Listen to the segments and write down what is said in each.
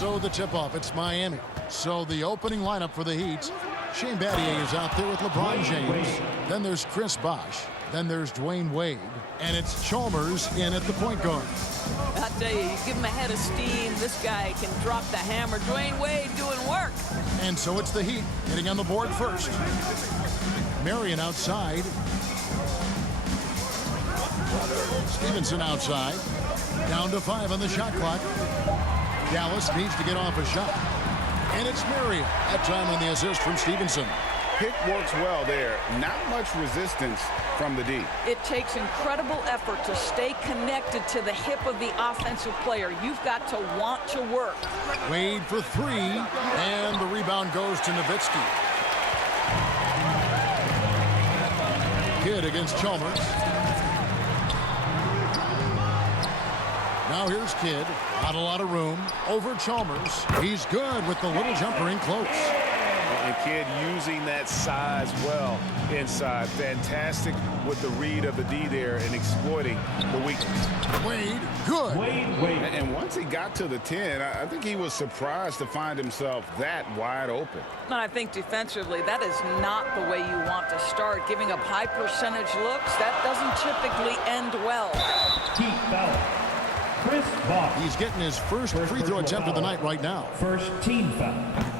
so the tip-off, it's Miami. So the opening lineup for the Heat. Shane Battier is out there with LeBron James. Then there's Chris Bosh. Then there's Dwayne Wade. And it's Chalmers in at the point guard. I tell you, you give him a head of steam, this guy can drop the hammer. Dwayne Wade doing work. And so it's the Heat getting on the board first. Marion outside. Stevenson outside. Down to 5 on the shot clock. Dallas needs to get off a shot. And it's Marion. That time on the assist from Stevenson. Pick works well there. Not much resistance from the D. It takes incredible effort to stay connected to the hip of the offensive player. You've got to want to work. Wade for 3, and the rebound goes to Nowitzki. Kidd against Chalmers. Now here's Kidd. Not a lot of room. Over Chalmers. He's good with the little jumper in close. And Kidd using that size well inside. Fantastic with the read of the D there and exploiting the weakness. Wade, good. Wade. And once he got to the 10, I think he was surprised to find himself that wide open. And I think defensively, that is not the way you want to start. Giving up high percentage looks, that doesn't typically end well. Heat foul. Chris Bosh. He's getting his first free throw attempt of the night right now. First team foul.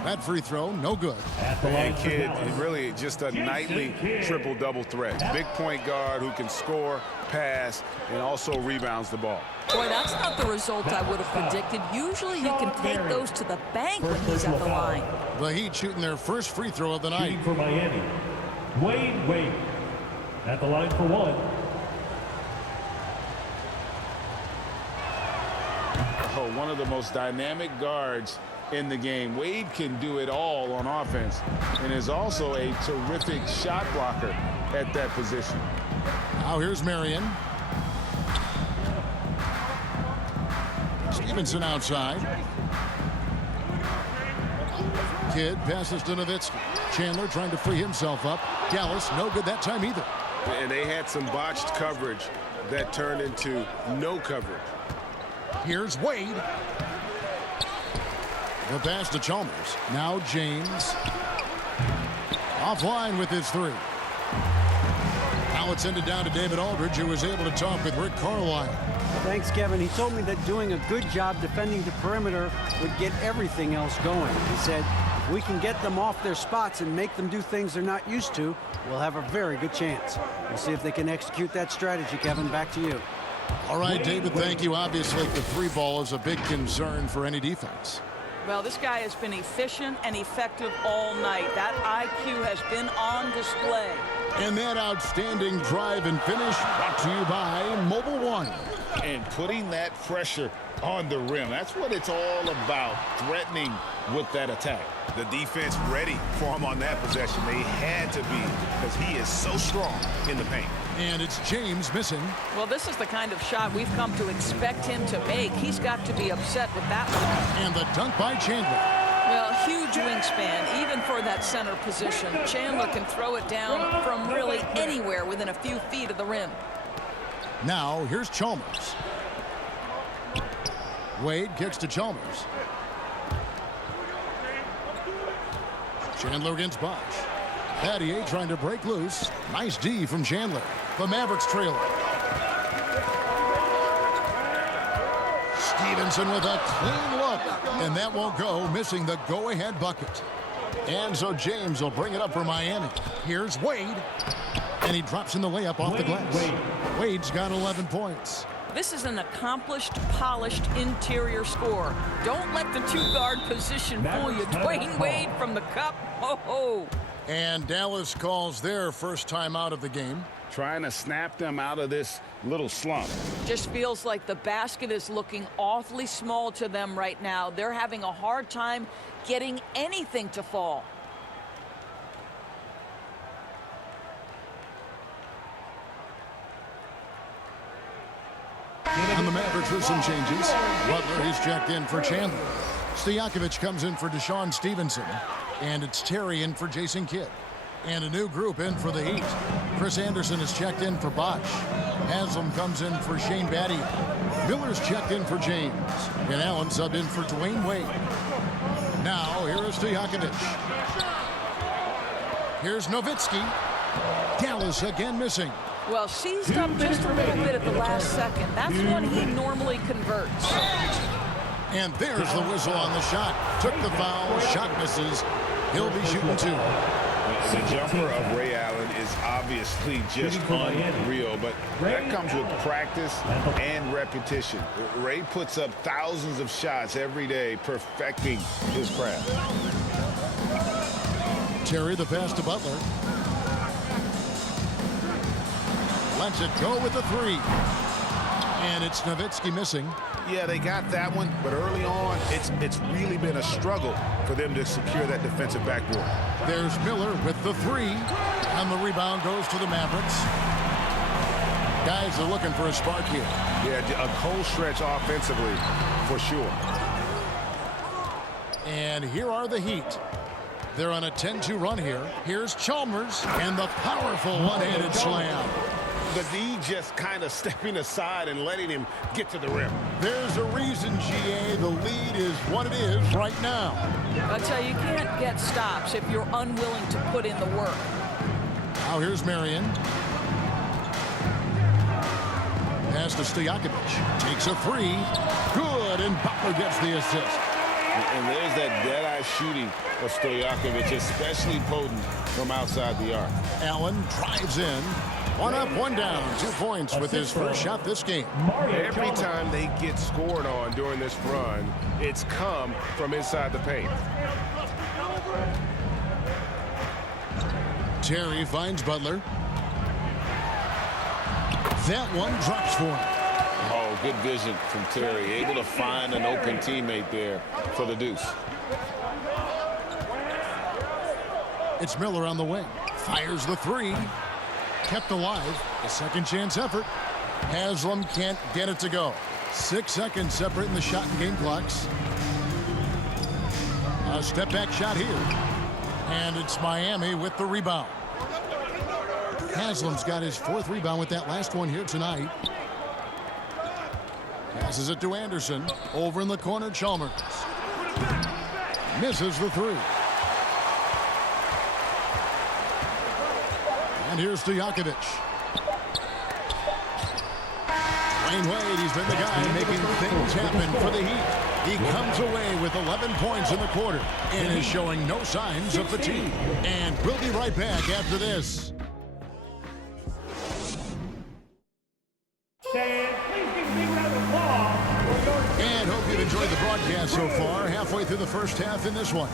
That free throw, no good. And Kidd is really just a nightly triple-double threat. Big point guard who can score, pass, and also rebounds the ball. Boy, that's not the result I would have predicted. Usually you can take those to the bank when he's at the line. The Heat shooting their first free throw of the night. For Miami, Wade. At the line for 1. Oh, one of the most dynamic guards in the game. Wade can do it all on offense and is also a terrific shot blocker at that position. Now here's Marion. Stevenson outside. Kidd passes to Nowitzki. Chandler trying to free himself up. Dallas, no good that time either. And they had some botched coverage that turned into no coverage. Here's Wade. The pass to Chalmers. Now James. Offline with his 3. Now it's ended down to David Aldridge, who was able to talk with Rick Carlisle. Thanks, Kevin. He told me that doing a good job defending the perimeter would get everything else going. He said, if we can get them off their spots and make them do things they're not used to, we'll have a very good chance. We'll see if they can execute that strategy, Kevin. Back to you. All right, David, thank you. Obviously, the 3 ball is a big concern for any defense. Well, this guy has been efficient and effective all night. That IQ has been on display. And that outstanding drive and finish brought to you by Mobile One. And putting that pressure on the rim. That's what it's all about, threatening with that attack. The defense ready for him on that possession. They had to be, because he is so strong in the paint. And it's James missing. Well, this is the kind of shot we've come to expect him to make. He's got to be upset with that one. And the dunk by Chandler. Well, huge wingspan, even for that center position. Chandler can throw it down from really anywhere within a few feet of the rim. Now, here's Chalmers. Wade kicks to Chalmers. Chandler against Bosh. Battier trying to break loose. Nice D from Chandler. The Mavericks trailer. Stevenson with a clean look. And that won't go, missing the go-ahead bucket. And so James will bring it up for Miami. Here's Wade. And he drops in the layup off the glass. Wade's got 11 points. This is an accomplished, polished interior scorer. Don't let the 2-guard position fool you. Dwayne Wade from the cup. Ho-ho. And Dallas calls their first time out of the game. Trying to snap them out of this little slump. Just feels like the basket is looking awfully small to them right now. They're having a hard time getting anything to fall. And the Mavericks with some changes. Butler, he's checked in for Chandler. Stojakovic comes in for Deshaun Stevenson. And it's Terry in for Jason Kidd. And a new group in for the Heat. Chris Anderson is checked in for Bosh. Haslam comes in for Shane Battier. Miller's checked in for James. And Allen subbed in for Dwayne Wade. Now, here is Stojakovic. Here's Nowitzki. Dallas again missing. Well, seized up just a little bit at the last second. That's when he normally converts. And there's the whistle on the shot. Took the foul. Shot misses. He'll be shooting 2. The jumper of Ray Allen is obviously just unreal, but that comes with practice and repetition. Ray puts up thousands of shots every day, perfecting his craft. Terry the pass to Butler. Lets it go with the 3. And it's Nowitzki missing. Yeah, they got that one, but early on, it's really been a struggle for them to secure that defensive backboard. There's Miller with the 3. And the rebound goes to the Mavericks. Guys are looking for a spark here. Yeah, a cold stretch offensively, for sure. And here are the Heat. They're on a 10-2 run here. Here's Chalmers and the powerful one-handed slam. The D just kind of stepping aside and letting him get to the rim. There's a reason, GA, the lead is what it is right now. I tell you, you can't get stops if you're unwilling to put in the work. Now here's Marion. Pass to Stojakovic. Takes a 3. Good, and Butler gets the assist. And there's that dead-eye shooting of Stojakovic, especially potent from outside the arc. Allen drives in. 1 up, 1 down. 2 points with his first shot this game. Every time they get scored on during this run, it's come from inside the paint. Terry finds Butler. That one drops for him. Oh, good vision from Terry. Able to find an open teammate there for the deuce. It's Miller on the wing. Fires the 3. Kept alive. A second chance effort. Haslam can't get it to go. 6 seconds separating the shot and game clocks. A step back shot here. And it's Miami with the rebound. Haslam's got his 4th rebound with that last one here tonight. Passes it to Anderson. Over in the corner, Chalmers. Misses the 3. And here's Stojakovic. Dwayne Wade, he's been the guy making things happen for the Heat. He comes away with 11 points in the quarter and is showing no signs of fatigue. And we'll be right back after this. And hope you've enjoyed the broadcast so far. Halfway through the first half in this one.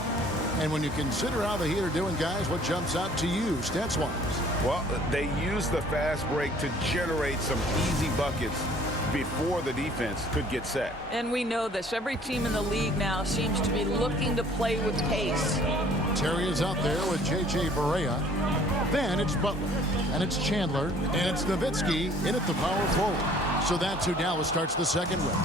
And when you consider how the Heat are doing, guys, what jumps out to you, stats-wise? Well, they use the fast break to generate some easy buckets before the defense could get set. And we know this. Every team in the league now seems to be looking to play with pace. Terry is out there with J.J. Barea. Then it's Butler, and it's Chandler, and it's Nowitzki in at the power forward. So that's who Dallas starts the second with.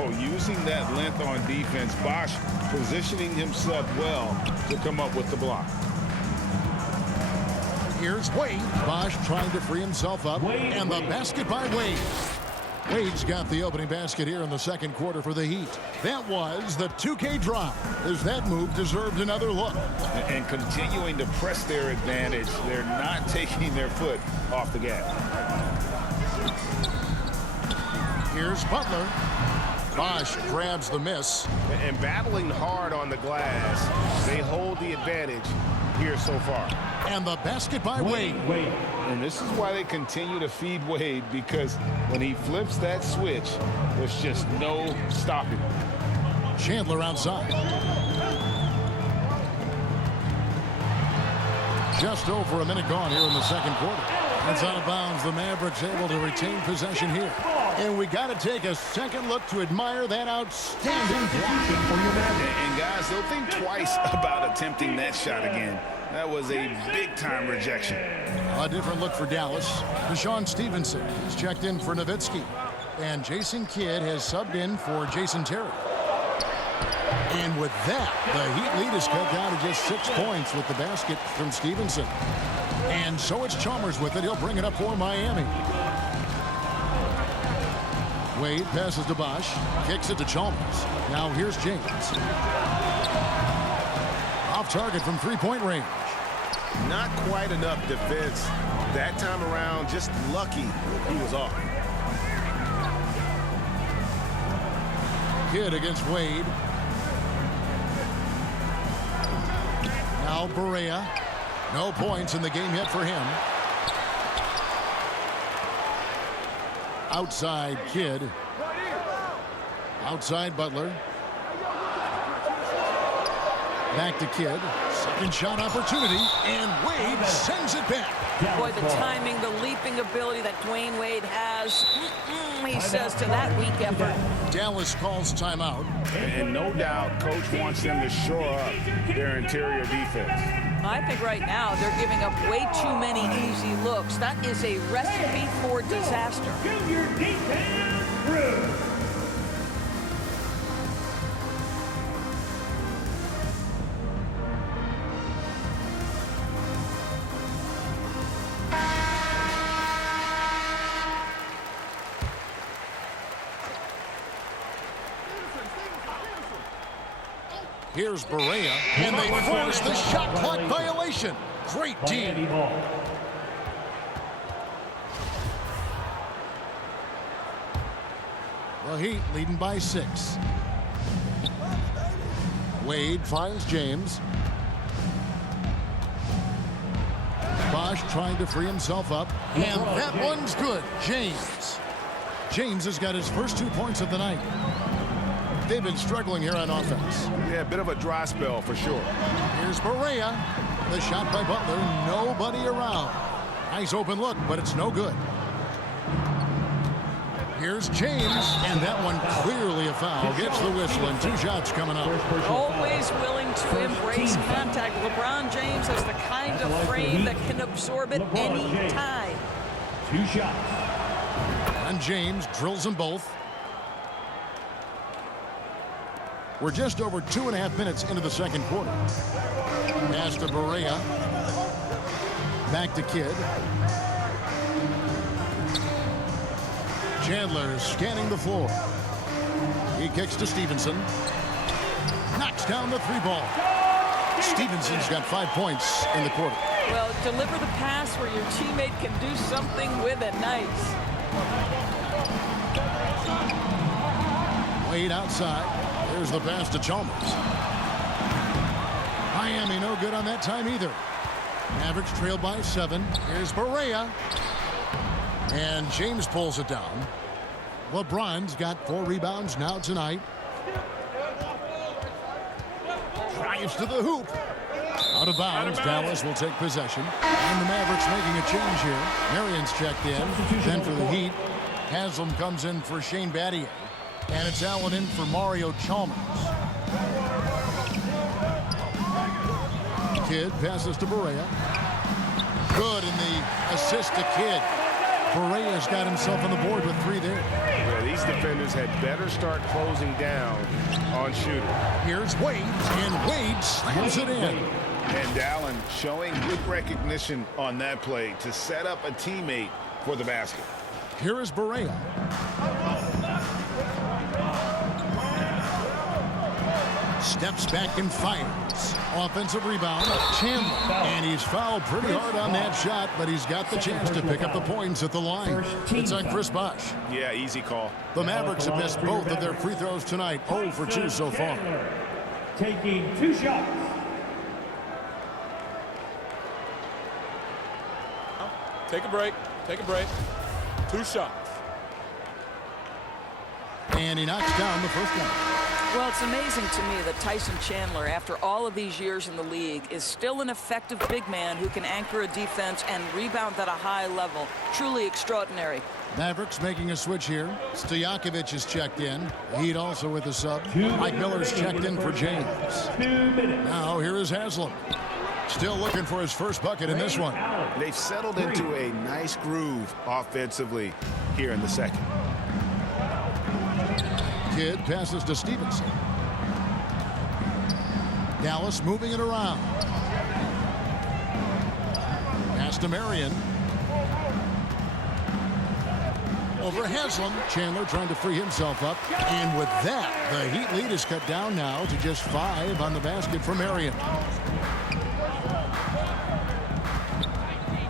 Oh, using that length on defense, Bosch positioning himself well to come up with the block. Here's Wade. Bosch trying to free himself up, and the basket by Wade. Wade's got the opening basket here in the second quarter for the Heat. That was the 2K drive, as that move deserved another look. And continuing to press their advantage, they're not taking their foot off the gas. Here's Butler. Bosch grabs the miss. And battling hard on the glass, they hold the advantage here so far. And the basket by Wade. And this is why they continue to feed Wade, because when he flips that switch, there's just no stopping him. Chandler outside. Just over a minute gone here in the second quarter. It's out of bounds. The Mavericks able to retain possession here. And we got to take a second look to admire that outstanding block. And guys, they'll think twice about attempting that shot again. That was a big-time rejection. A different look for Dallas. Deshaun Stevenson has checked in for Nowitzki. And Jason Kidd has subbed in for Jason Terry. And with that, the Heat lead is cut down to just 6 points with the basket from Stevenson. And so it's Chalmers with it. He'll bring it up for Miami. Wade passes to Bosch. Kicks it to Chalmers. Now here's James. Off target from three-point range. Not quite enough defense that time around. Just lucky he was off. Kidd against Wade. Now Barea. No points in the game yet for him. Outside Kidd. Outside Butler. Back to Kidd. Second shot opportunity. And Wade sends it back. Boy, the timing, the leaping ability that Dwayne Wade has, he says to that weak effort. Dallas calls timeout. And no doubt, coach wants them to shore up their interior defense. I think right now they're giving up way too many easy looks. That is a recipe for disaster. Junior defense through. Here's Barea, and they force the shot clock violation. Great team. The Heat leading by 6. Wade finds James. Bosch trying to free himself up, and that one's good. James has got his first 2 points of the night. They've been struggling here on offense. Yeah, a bit of a dry spell for sure. Here's Barea. The shot by Butler. Nobody around. Nice open look, but it's no good. Here's James, and that one clearly a foul. Gets the whistle, and 2 shots coming up. Always willing to embrace contact. LeBron James has the kind of frame that can absorb it any time. 2 shots. And James drills them both. We're just over 2.5 minutes into the second quarter. Pass to Barea. Back to Kidd. Chandler scanning the floor. He kicks to Stevenson. Knocks down the 3-ball. Stevenson's got 5 points in the quarter. Well, deliver the pass where your teammate can do something with it. Nice. Wade outside. There's the pass to Chalmers. Miami no good on that time either. Mavericks trailed by 7. Here's Barea. And James pulls it down. LeBron's got 4 rebounds now tonight. Drives to the hoop. Out of bounds. Dallas will take possession. And the Mavericks making a change here. Marion's checked in. Then for the Heat, Haslam comes in for Shane Battier. And it's Allen in for Mario Chalmers. Kidd passes to Barea. Good in the assist to Kidd. Barea's got himself on the board with 3 there. Yeah, these defenders had better start closing down on shooting. Here's Wade, and Wade slams it in. And Allen showing good recognition on that play to set up a teammate for the basket. Here is Barea. Steps back and fires. Offensive rebound. Chandler. And he's fouled pretty hard on that shot, but he's got the chance to pick up the points at the line. It's on Chris Bosch. Yeah, easy call. The Mavericks have missed both of their free throws tonight. 0 for 2 so far. Taking 2 shots. Take a break. Take a break. 2 shots. And he knocks down the first one. Well, it's amazing to me that Tyson Chandler, after all of these years in the league, is still an effective big man who can anchor a defense and rebound at a high level. Truly extraordinary. Mavericks making a switch here. Stojakovic is checked in. Heat also with a sub. Mike Miller's checked in for James. 2 minutes. Now here is Haslam. Still looking for his first bucket in this one. They've settled into a nice groove offensively here in the second. Kidd passes to Stevenson. Dallas moving it around. Pass to Marion. over Haslam. Chandler trying to free himself up. And with that, the Heat lead is cut down now to just 5 on the basket for Marion.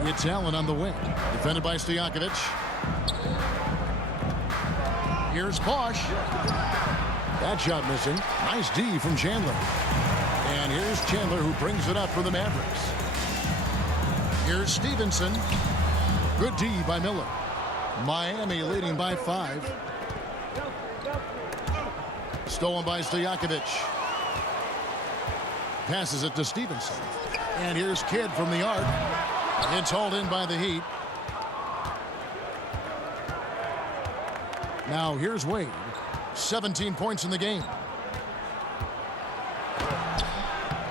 It's Allen on the wing. Defended by Stojakovic. Here's Bosch. That shot missing. Nice D from Chandler. And here's Chandler who brings it up for the Mavericks. Here's Stevenson. Good D by Miller. Miami leading by 5. Stolen by Stojakovic. Passes it to Stevenson. And here's Kidd from the arc. It's hauled in by the Heat. Now here's Wade. 17 points in the game.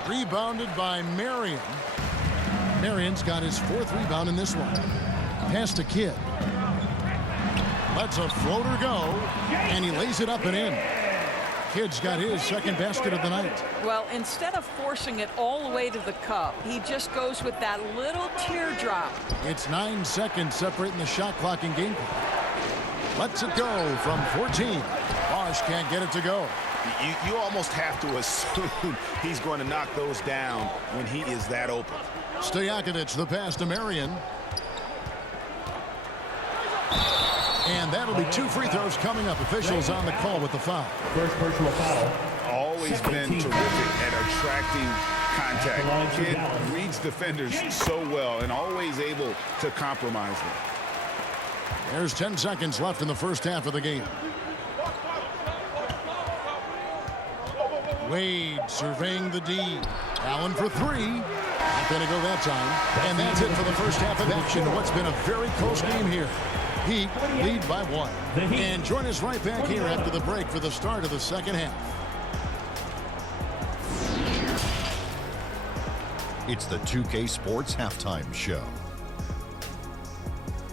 Rebounded by Marion. Marion's got his 4th rebound in this one. Pass to Kidd. Lets a floater go, and he lays it up and in. Kidd's got his 2nd basket of the night. Well, instead of forcing it all the way to the cup, he just goes with that little teardrop. It's 9 seconds separating the shot clock and game clock. Lets it go from 14. Bosch can't get it to go. You almost have to assume he's going to knock those down when he is that open. Stojakovic, the pass to Marion. And that'll be 2 free throws coming up. Officials on the call with the foul. First personal foul. Always been terrific at attracting contact. Kidd reads defenders so well and always able to compromise them. There's 10 seconds left in the first half of the game. Wade surveying the D. Allen for 3. Not going to go that time. And that's it for the first half of action. What's been a very close game here. Heat lead by 1. And join us right back here after the break for the start of the second half. It's the 2K Sports Halftime Show.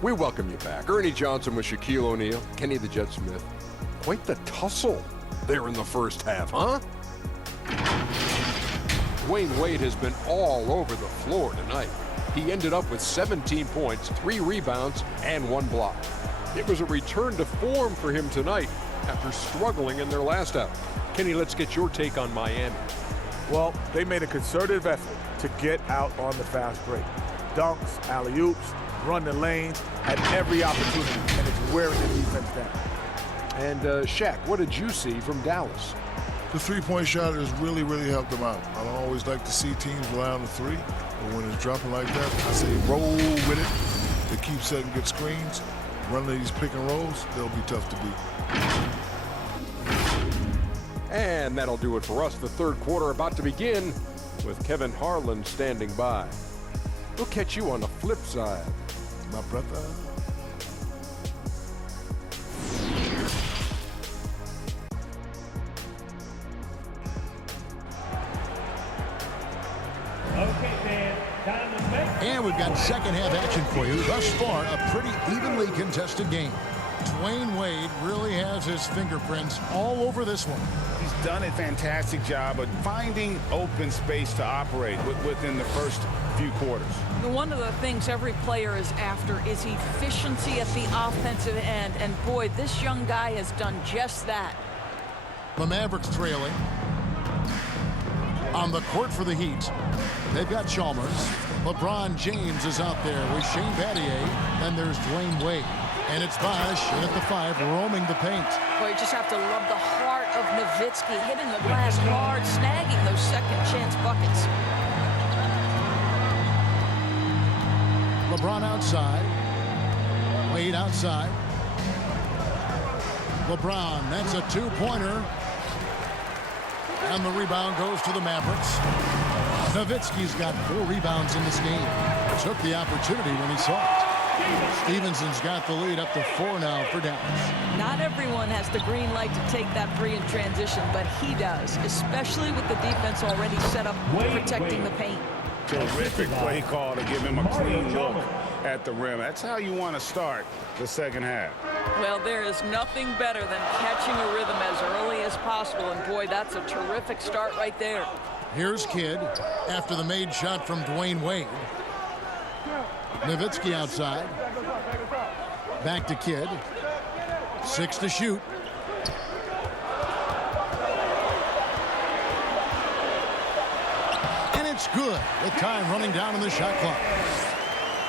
We welcome you back. Ernie Johnson with Shaquille O'Neal, Kenny the Jet Smith. Quite the tussle there in the first half, huh? Dwayne Wade has been all over the floor tonight. He ended up with 17 points, 3 rebounds, and 1 block. It was a return to form for him tonight after struggling in their last out. Kenny, let's get your take on Miami. Well, they made a concerted effort to get out on the fast break. Dunks, alley-oops, run the lanes, had every opportunity, and it's wearing the defense down. And Shaq, what did you see from Dallas? The three-point shot has really, really helped them out. I don't always like to see teams rely on the 3, but when it's dropping like that, I say roll with it. They keep setting good screens, run these pick and rolls, they'll be tough to beat. And that'll do it for us. The third quarter about to begin with Kevin Harlan standing by. We'll catch you on the flip side. My brother. And we've got second half action for you. Thus far, a pretty evenly contested game. Dwayne Wade really has his fingerprints all over this one. He's done a fantastic job of finding open space to operate within the first few quarters. One of the things every player is after is efficiency at the offensive end. And boy, this young guy has done just that. The Mavericks trailing. On the court for the Heat, they've got Chalmers. LeBron James is out there with Shane Battier. Then there's Dwayne Wade. And it's Bosch in at the 5, roaming the paint. Boy, you just have to love the heart of Nowitzki, hitting the glass hard, snagging those second chance buckets. LeBron outside. Wade outside. LeBron, that's a 2-pointer. And the rebound goes to the Mavericks. Nowitzki's got 4 rebounds in this game. Took the opportunity when he saw it. Stevenson's got the lead up to 4 now for Dallas. Not everyone has the green light to take that 3 in transition, but he does, especially with the defense already set up protecting the paint. Terrific play call to give him a clean look at the rim. That's how you want to start the second half. Well, there is nothing better than catching a rhythm as early as possible, and boy, that's a terrific start right there. Here's Kidd after the made shot from Dwayne Wade. Nowitzki outside. Back to Kidd. 6 to shoot. And it's good with time running down in the shot clock.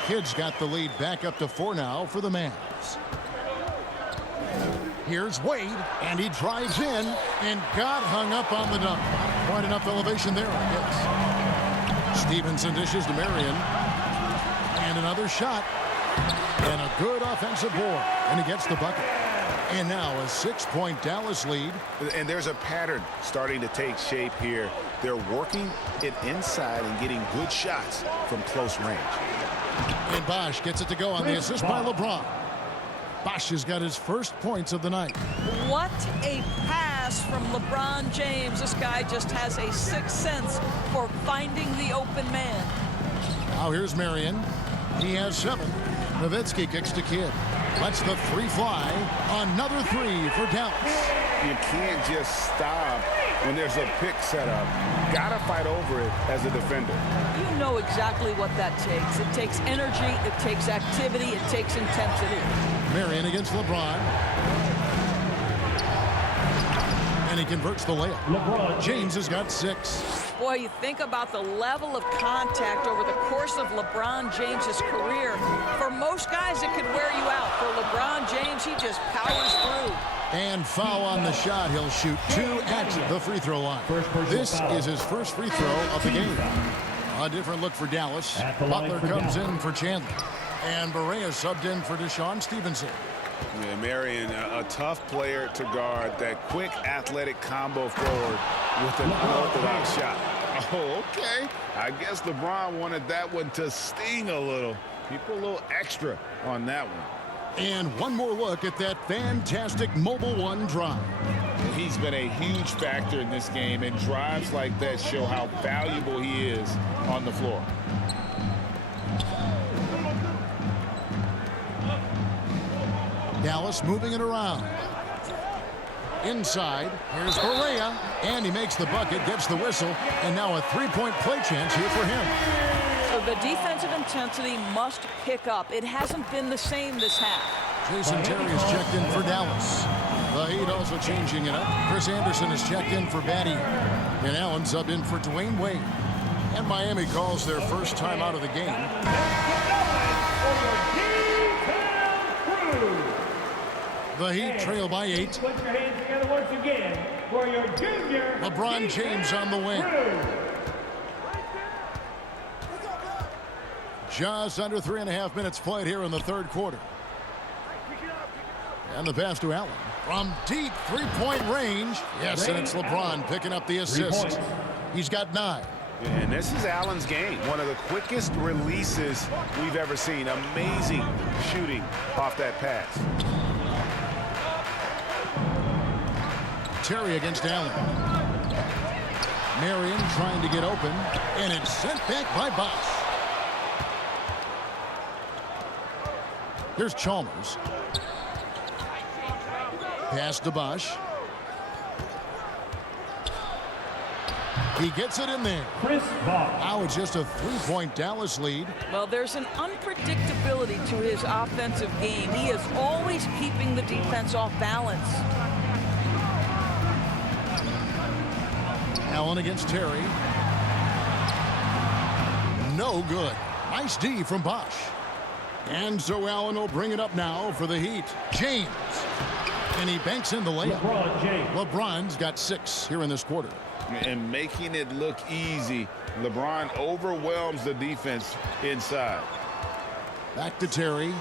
Kids got the lead back up to 4 now for the Mavs. Here's Wade, and he drives in and got hung up on the dunk. Quite enough elevation there, I guess. Stevenson dishes to Marion. And another shot. And a good offensive board. And he gets the bucket. And now a 6-point Dallas lead. And there's a pattern starting to take shape here. They're working it inside and getting good shots from close range. And Bosh gets it to go on the assist by LeBron. Bosh has got his first points of the night. What a pass from LeBron James. This guy just has a sixth sense for finding the open man. Now here's Marion. He has 7. Nowitzki kicks to Kidd. Lets the 3 fly. Another 3 for Dallas. You can't just stop when there's a pick set up. Gotta fight over it as a defender. You know exactly what that takes. It takes energy, it takes activity, it takes intensity. Marion against LeBron. And he converts the layup. LeBron James has got 6. Boy, you think about the level of contact over the course of LeBron James's career. For most guys, it could wear you out. For LeBron James, he just powers through. And foul on the shot. He'll shoot 2 at the free throw line. This is his first free throw of the game. A different look for Dallas. Butler comes in for Chandler. And Barea subbed in for Deshaun Stevenson. Yeah, Marion, a tough player to guard. That quick athletic combo forward with an unorthodox shot. Oh, okay. I guess LeBron wanted that one to sting a little. People a little extra on that one. And one more look at that fantastic Mobile One drive. He's been a huge factor in this game, and drives like that show how valuable he is on the floor. Dallas moving it around. Inside, here's Barea, and he makes the bucket, gets the whistle, and now a 3-point play chance here for him. So the defensive intensity must pick up. It hasn't been the same this half. Jason Terry is checked in for Dallas. The Heat also changing it up. Chris Anderson is checked in for Batty. And Allen subbed in for Dwayne Wade. And Miami calls their first time out of the game. The Heat trail by 8. Put your hands together once again for your junior. LeBron James on the wing. Just under 3.5 minutes played here in the third quarter. And the pass to Allen. From deep 3-point range. Yes, and it's LeBron picking up the assist. He's got 9. And this is Allen's game. One of the quickest releases we've ever seen. Amazing shooting off that pass. Terry against Allen. Marion trying to get open, and it's sent back by Bosh. Here's Chalmers. Pass to Bosh. He gets it in there. Chris Bosh. Now it's just a 3-point Dallas lead. Well, there's an unpredictability to his offensive game. He is always keeping the defense off balance. Allen against Terry. No good. Nice D from Bosh. And so Allen will bring it up now for the Heat. James. And he banks in the layup. LeBron James. LeBron's got 6 here in this quarter. And making it look easy. LeBron overwhelms the defense inside. Back to Terry.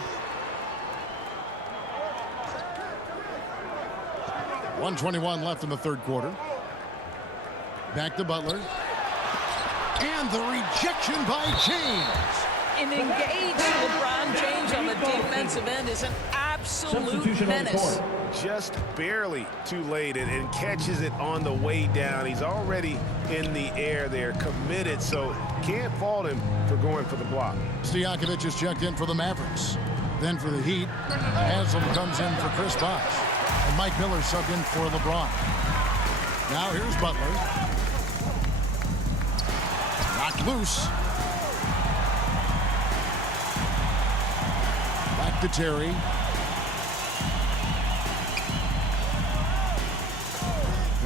1:21 left in the third quarter. Back to Butler. And the rejection by James. An engaged LeBron James on the defensive end is an absolute menace. Just barely too late and catches it on the way down. He's already in the air there, committed, so can't fault him for going for the block. Stojakovic is checked in for the Mavericks. Then for the Heat, Haslam comes in for Chris Bosh. And Mike Miller subbed in for LeBron. Now here's Butler. Knocked loose. Back to Terry.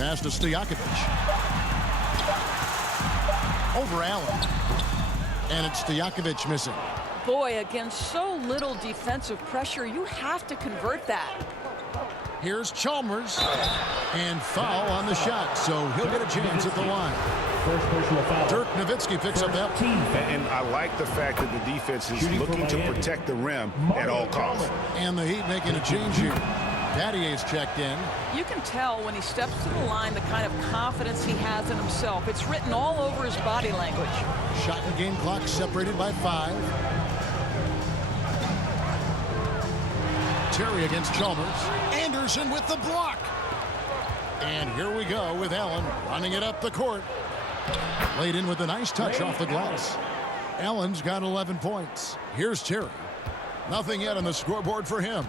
pass to Stojakovic. Over Allen. And it's Stojakovic missing. Boy, against so little defensive pressure, you have to convert that. Here's Chalmers. And foul on the shot, so he'll get a chance at the line. First personal foul. Dirk Nowitzki picks up that. And I like the fact that the defense is looking to protect the rim at all costs. And the Heat making a change here. Battier's checked in. You can tell when he steps to the line the kind of confidence he has in himself. It's written all over his body language. Shot and game clock separated by 5. Terry against Chalmers. Anderson with the block. And here we go with Allen running it up the court. Laid in with a nice touch off the glass. Allen's got 11 points. Here's Terry. Nothing yet on the scoreboard for him.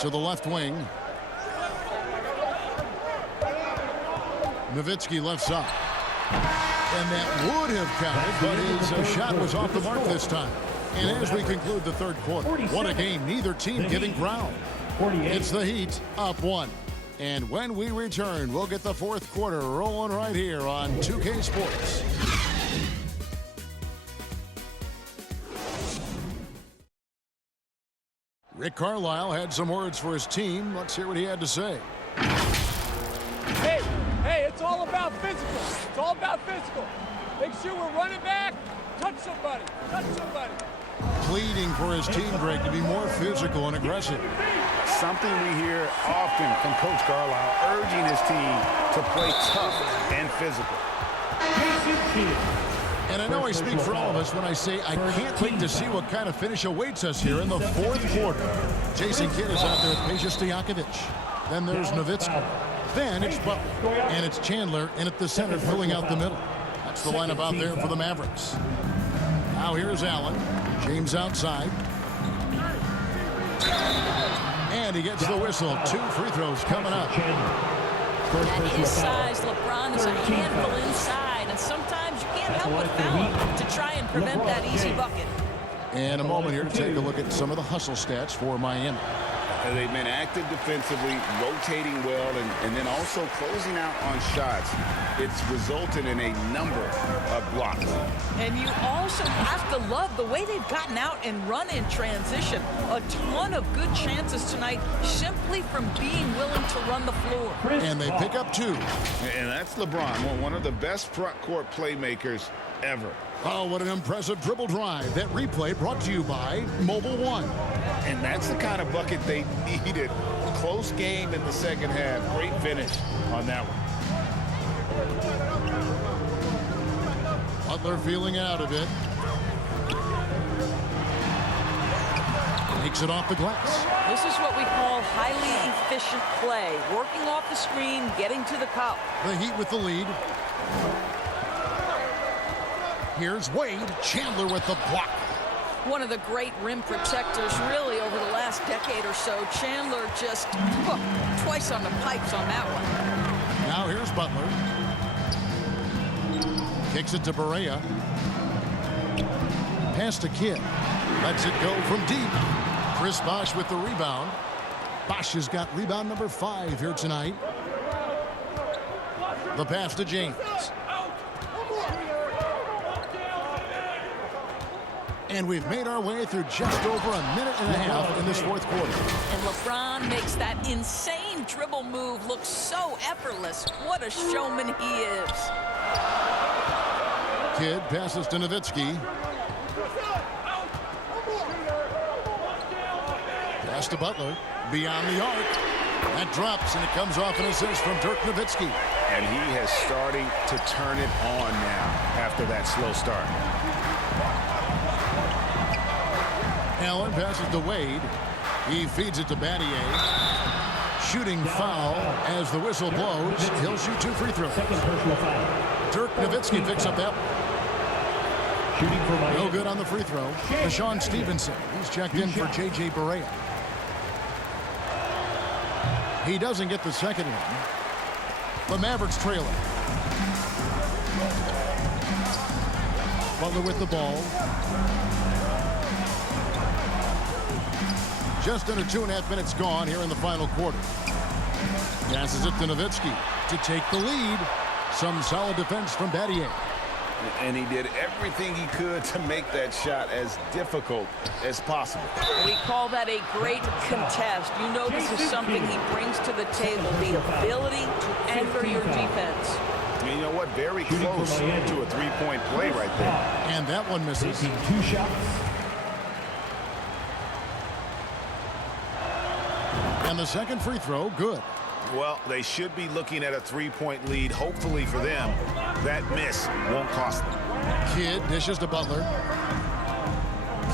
To the left wing. Nowitzki left side. And that would have counted, but his shot was off the mark this time. And as we conclude the third quarter, what a game, neither team giving ground. It's the Heat up 1. And when we return, we'll get the fourth quarter rolling right here on 2K Sports. Rick Carlisle had some words for his team. Let's hear what he had to say. Hey, it's all about physical. It's all about physical. Make sure we're running back. Touch somebody. Pleading for his team, Greg, to be more physical and aggressive. Something we hear often from Coach Carlisle, urging his team to play tough and physical. And I know I speak for all of us when I say I can't wait to see what kind of finish awaits us here in the fourth quarter. Jason Kidd is out there with Peja Stojakovic. Then there's Nowitzki. Then it's Butler. And it's Chandler in at the center filling out the middle. That's the lineup out there for the Mavericks. Now here's Allen. James outside. And he gets the whistle. 2 free throws coming up. At his size, LeBron is a handful inside, and sometimes you can't help but foul to try and prevent that easy bucket. And a moment here to take a look at some of the hustle stats for Miami. They've been active defensively, rotating well, and then also closing out on shots. It's resulted in a number of blocks. And you also have to love the way they've gotten out and run in transition. A ton of good chances tonight simply from being willing to run the floor. And they pick up 2. And that's LeBron, one of the best front court playmakers ever. Oh, what an impressive dribble drive. That replay brought to you by Mobile One. And that's the kind of bucket they needed. Close game in the second half. Great finish on that one. Butler feeling out of it. Takes it off the glass. This is what we call highly efficient play. Working off the screen, getting to the cup. The Heat with the lead. Here's Wade. Chandler with the block. One of the great rim protectors really over the last decade or so. Chandler just twice on the pipes on that one. Now here's Butler. Kicks it to Barea. Pass to Kidd. Lets it go from deep. Chris Bosh with the rebound. Bosh has got rebound number 5 here tonight. The pass to James. And we've made our way through just over a minute and a half in this fourth quarter. And LeBron makes that insane dribble move look so effortless. What a showman he is. Kidd passes to Nowitzki. Pass to Butler. Beyond the arc. That drops, and it comes off an assist from Dirk Nowitzki. And he has starting to turn it on now after that slow start. Allen passes to Wade. He feeds it to Battier. Shooting foul as the whistle blows. He'll shoot 2 free throws. Dirk Nowitzki picks up that one. No good on the free throw. Deshaun Stevenson. He's checked in for J.J. Barea. He doesn't get the second one. The Mavericks trailing. Butler with the ball. Just under 2.5 minutes gone here in the final quarter. Passes it to Nowitzki to take the lead. Some solid defense from Battier. And he did everything he could to make that shot as difficult as possible. We call that a great contest. You know this is something he brings to the table, the ability to anchor your defense. And you know what? Very close to a three-point play right there. And that one misses. 2 shots. And the second free throw, good. Well, they should be looking at a three-point lead. Hopefully for them, that miss won't cost them. Kidd dishes to Butler.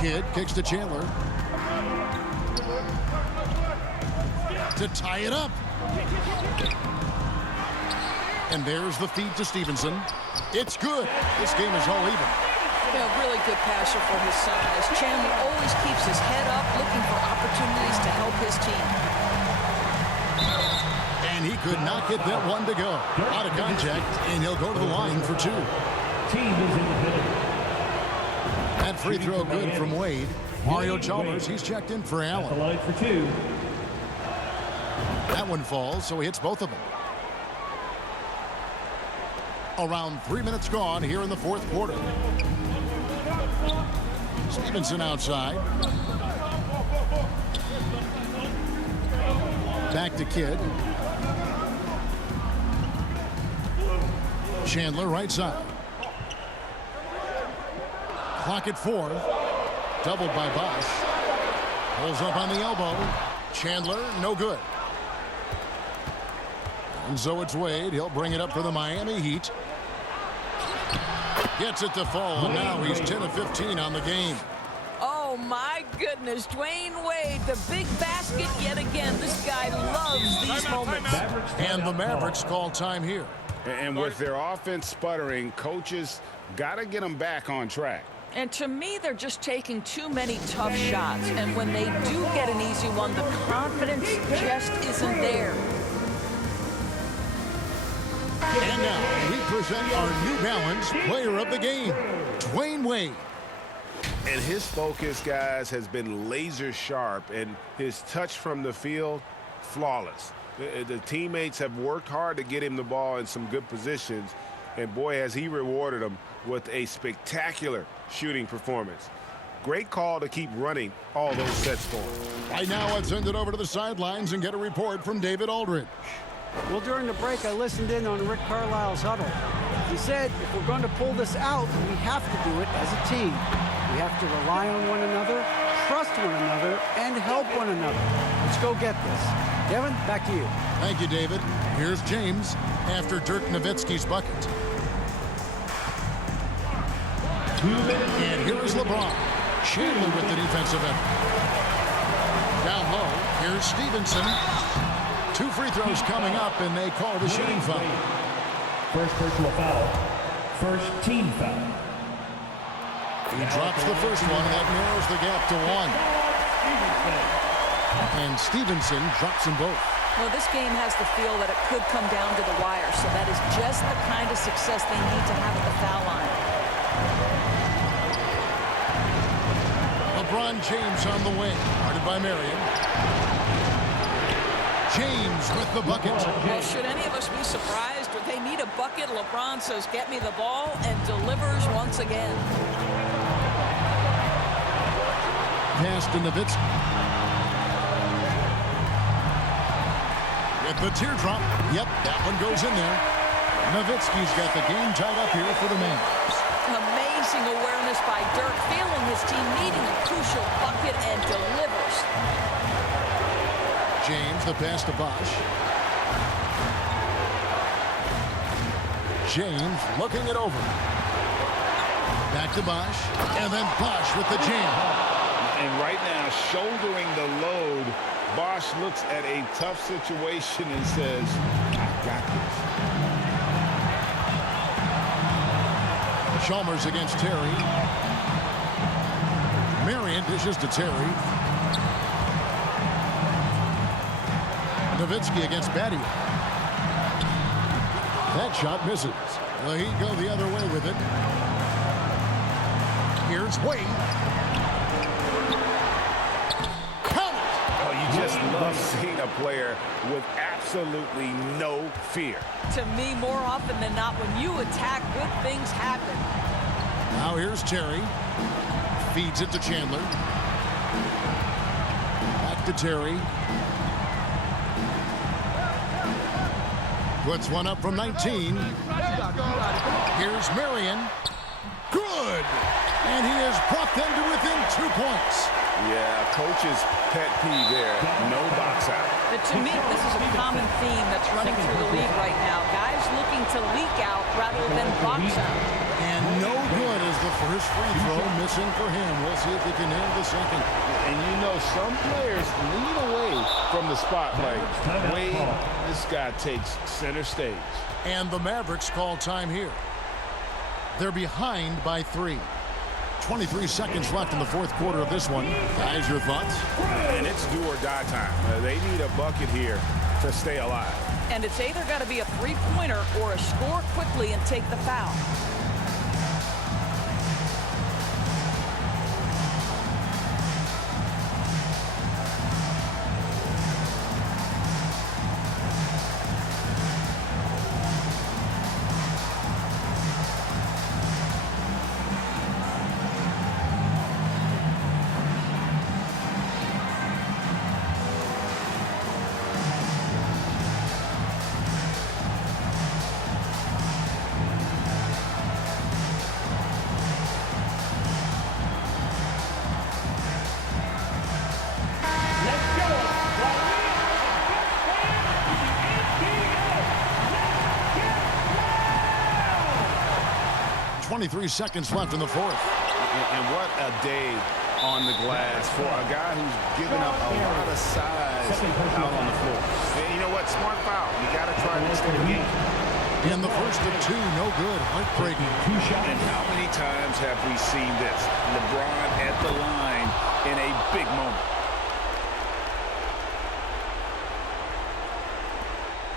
Kidd kicks to Chandler. To tie it up. And there's the feed to Stevenson. It's good. This game is all even. A really good passer for his size. Chandler always keeps his head up, looking for opportunities to help his team. And he could not get that one to go. Out of contact, and he'll go to the line for 2. Team is in the building. That free throw good from Wade. Mario Chalmers, he's checked in for Allen. At the line for 2. That one falls, so he hits both of them. Around 3 minutes gone here in the fourth quarter. Stevenson outside. Back to Kidd. Chandler right side. Clock at 4. Doubled by Bosch. Pulls up on the elbow. Chandler, no good. And so it's Wade. He'll bring it up for the Miami Heat. Gets it to fall, and now he's 10 of 15 on the game. Oh, my goodness. Dwayne Wade, the big basket yet again. This guy loves these moments. And the Mavericks call time here. And with their offense sputtering, coaches got to get them back on track. And to me, they're just taking too many tough shots. And when they do get an easy one, the confidence just isn't there. And now we present our New Balance player of the game, Dwayne Wade. And his focus, guys, has been laser sharp, and his touch from the field, flawless. The teammates have worked hard to get him the ball in some good positions, and boy, has he rewarded them with a spectacular shooting performance. Great call to keep running all those sets for him. Right now, let's send it over to the sidelines and get a report from David Aldridge. Well, during the break, I listened in on Rick Carlisle's huddle. He said, if we're going to pull this out, we have to do it as a team. We have to rely on one another, trust one another, and help one another. Let's go get this. Kevin, back to you. Thank you, David. Here's James after Dirk Nowitzki's bucket. 2 minutes. And here is LeBron. Chandler with the defensive effort. Down low, here's Stevenson. 2 free throws coming up, and they call the shooting foul. First personal foul. First team foul. He drops the first one, and that narrows the gap to 1. And Stevenson drops them both. Well, this game has the feel that it could come down to the wire, so that is just the kind of success they need to have at the foul line. LeBron James on the wing, guarded by Marion. James with the bucket. Well, should any of us be surprised? If they need a bucket, LeBron says, get me the ball, and delivers once again. Pass to Nowitzki. With the teardrop. Yep, that one goes in there. Nowitzki's got the game tied up here for the Mavs. Amazing awareness by Dirk, feeling his team needing a crucial bucket and delivers. James, the pass to Bosch. James looking it over. Back to Bosch. And then Bosch with the jam. And right now, shouldering the load, Bosch looks at a tough situation and says, I got this. Chalmers against Terry. Marion dishes to Terry. Nowitzki against Battier. That shot misses. Well, he'd go the other way with it. Here's Wade. You just love seeing a a player with absolutely no fear. To me, more often than not, when you attack, good things happen. Now here's Terry. Feeds it to Chandler. Back to Terry. Puts one up from 19. Here's Marion. Good! And he has brought them to within 2 points. Yeah, coach's pet peeve there. No box out. But to me, this is a common theme that's running through the league right now. Guys looking to leak out rather than box out. And no good is the first free throw missing for him. We'll see if he can nail the second. And you know, some players lead away from the spotlight. Wade, this guy takes center stage. And the Mavericks call time here. They're behind by 3. 23 seconds left in the fourth quarter of this one. Guys, your thoughts? And it's do or die time. They need a bucket here to stay alive. And it's either got to be a three-pointer or a score quickly and take the foul. Let's go. 23 seconds left in the fourth. And what a day on the glass for a guy who's given up a lot of size out on the floor. And you know what? Smart foul. You got to try to stay the game. And the first of 2, no good. Heartbreaking. And how many times have we seen this? LeBron at the line in a big moment.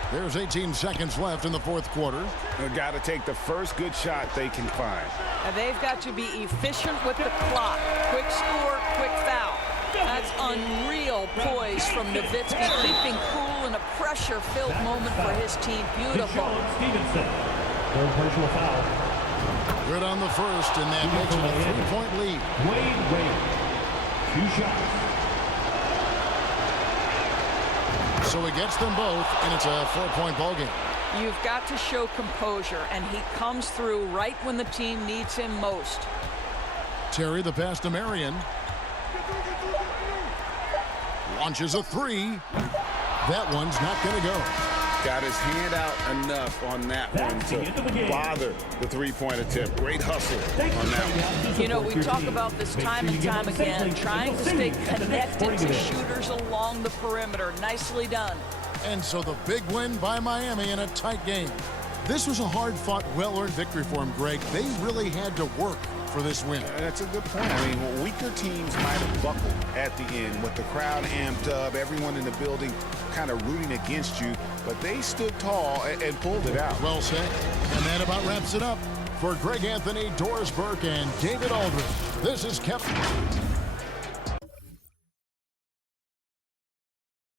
There's 18 seconds left in the fourth quarter. They've got to take the first good shot they can find. And they've got to be efficient with the clock. Quick score, quick foul. That's unreal poise from Nowitzki, keeping cool in a pressure-filled moment for his team. Beautiful. Stevenson. Third personal foul. Good on the first, and that makes it a 3-point lead. Wade. 2 shots. So he gets them both, and it's a 4-point ball game. You've got to show composure, and he comes through right when the team needs him most. Terry, the pass to Marion. Launches a 3. That one's not going to go. Got his hand out enough on that one to bother the three-point attempt. Great hustle on that one. You know, we talk about this time and time again, trying to stay connected to shooters along the perimeter. Nicely done. And so the big win by Miami in a tight game. This was a hard-fought, well-earned victory for him, Greg. They really had to work for this win. That's a good point. I mean, weaker teams might have buckled at the end with the crowd amped up, everyone in the building kind of rooting against you, but they stood tall and pulled it out. Well said. And that about wraps it up. For Greg Anthony, Doris Burke, and David Aldridge, this is Kevin.